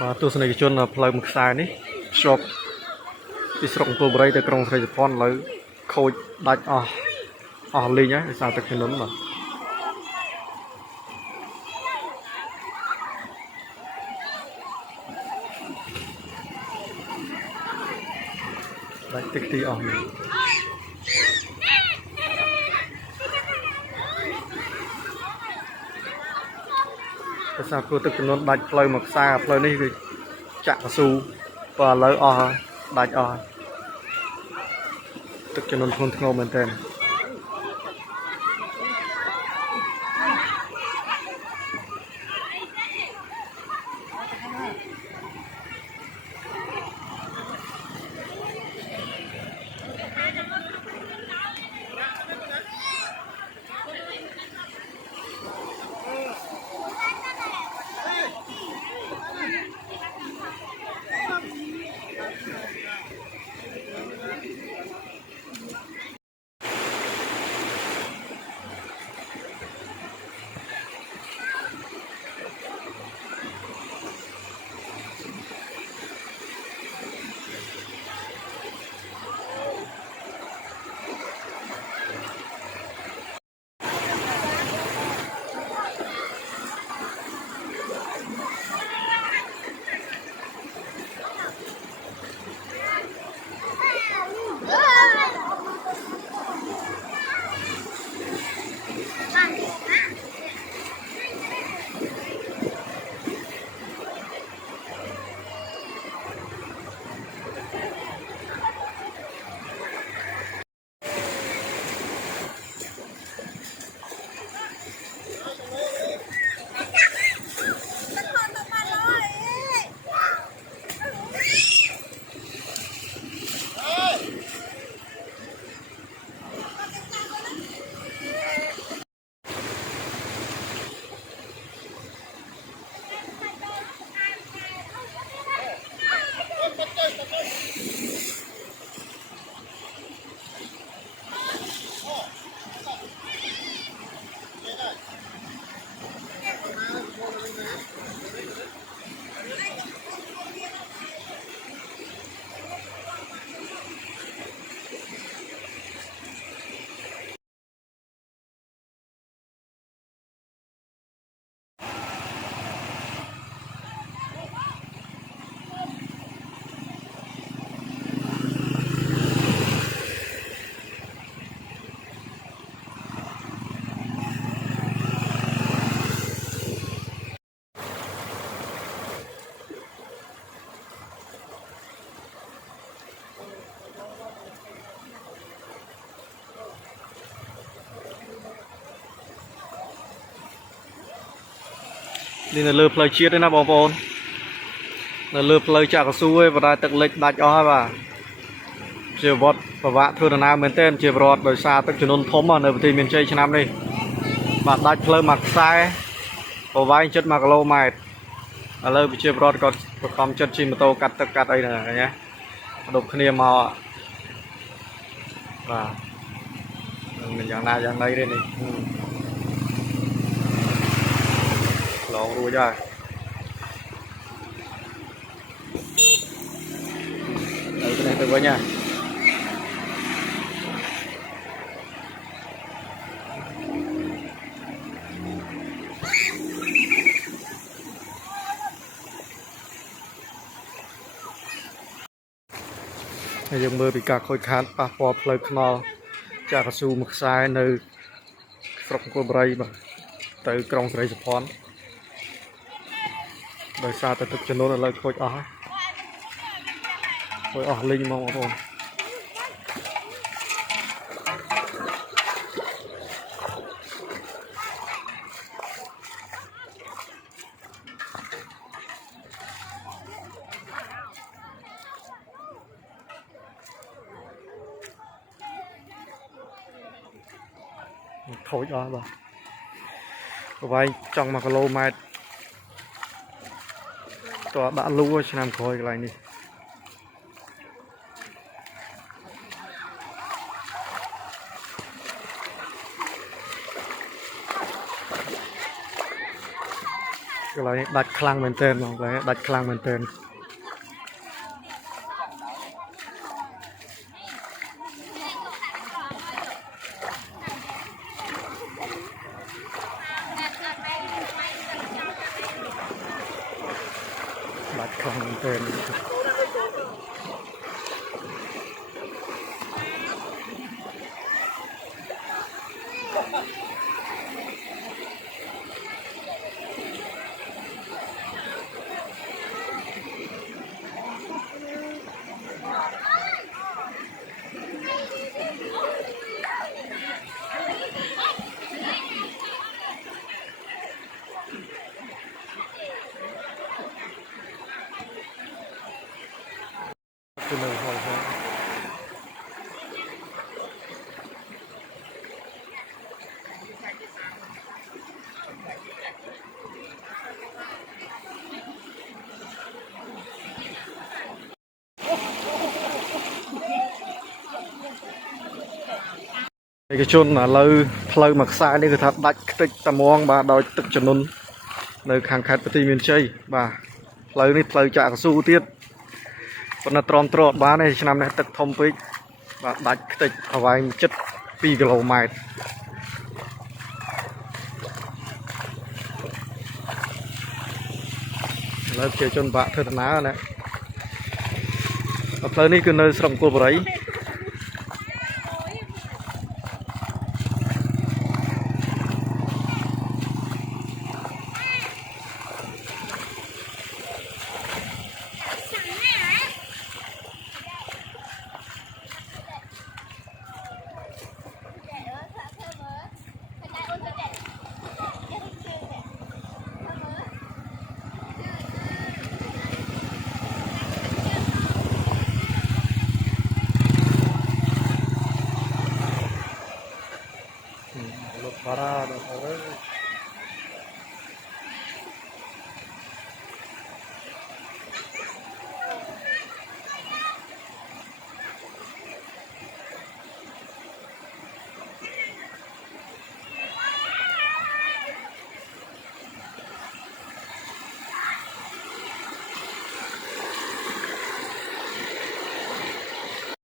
มาตัวสนิทชนพลายมุกสายนี่ชอบที่สรงตัวบริเตกรงไทยญี่ปุ่นเลยโคดดัดเลยเนี่ยสาวตะกี้นั้นมาดัดติ๊กตีสาวตัวตะกี้นั้นดัดพลายมุกสายพลายนี่คือจักรสูปลาเลยดัดตะกี้นั้นคนทั้งโลกเหมือนเดิมนี่ในเรือเพลย์เชียร์ด้วยนะบอลบอลในเรือเพลย์จากกระซู้ไว้เวลาตึกเล็กดัดเอาให้ป่ะเจียวบอดประวัติทุนนาเหมือนเต้นเจียวบอดโดยซาตึกจนนทมอ่ะในประเทศเมียนเชยชนะนี่บัดดัดเพลย์หมักซ้ายเอาไว้จุดหมักโลไม้เลยเจียวบอดก็ประคองจุดชิมโตกัดตึกกัดอะไรเนี่ยดุขณีมาว่ามันอย่างน่าอย่างไรได้นี่ลองดูจ้าcái này tôi với nha dùng mưa bị cả khối khán pa pop lời knoจากกระซูมักซ้ายในกรงกบไรมาtừกรงไรสปอนโดยซาแต่ตึกจนโน้นเลยโคตรลิงมองผมโคตรบ่เอาไว้จังมากะโลมาตัวด่าลูกชนะคอยอะไรนี่ เ ก็เลยดัดคลังเหมือนเติมลงไปดัดคลังเหมือนเติมดัดคลังเหมือนเติมคือเลยพอใช่เอกชนน่ะเลยเพลิงหมักสายนี่คือทัดดัดติดตะมองบ่าโดยตึกจนุนในทางขายปฏิมินชัยบ่าเพลิงนี่เพลิงจากสู้เตี้ยปนตรอมตรอดบ้านในชนำในตึกทมไปบ่าดัดติดเอาไว้จัด2 กิโลเมตรแล้วเกี่ยวจนบะเถิดหนาเนี่ยเพลิงนี่คือในสระกุลบริรถบาราดเอาไว้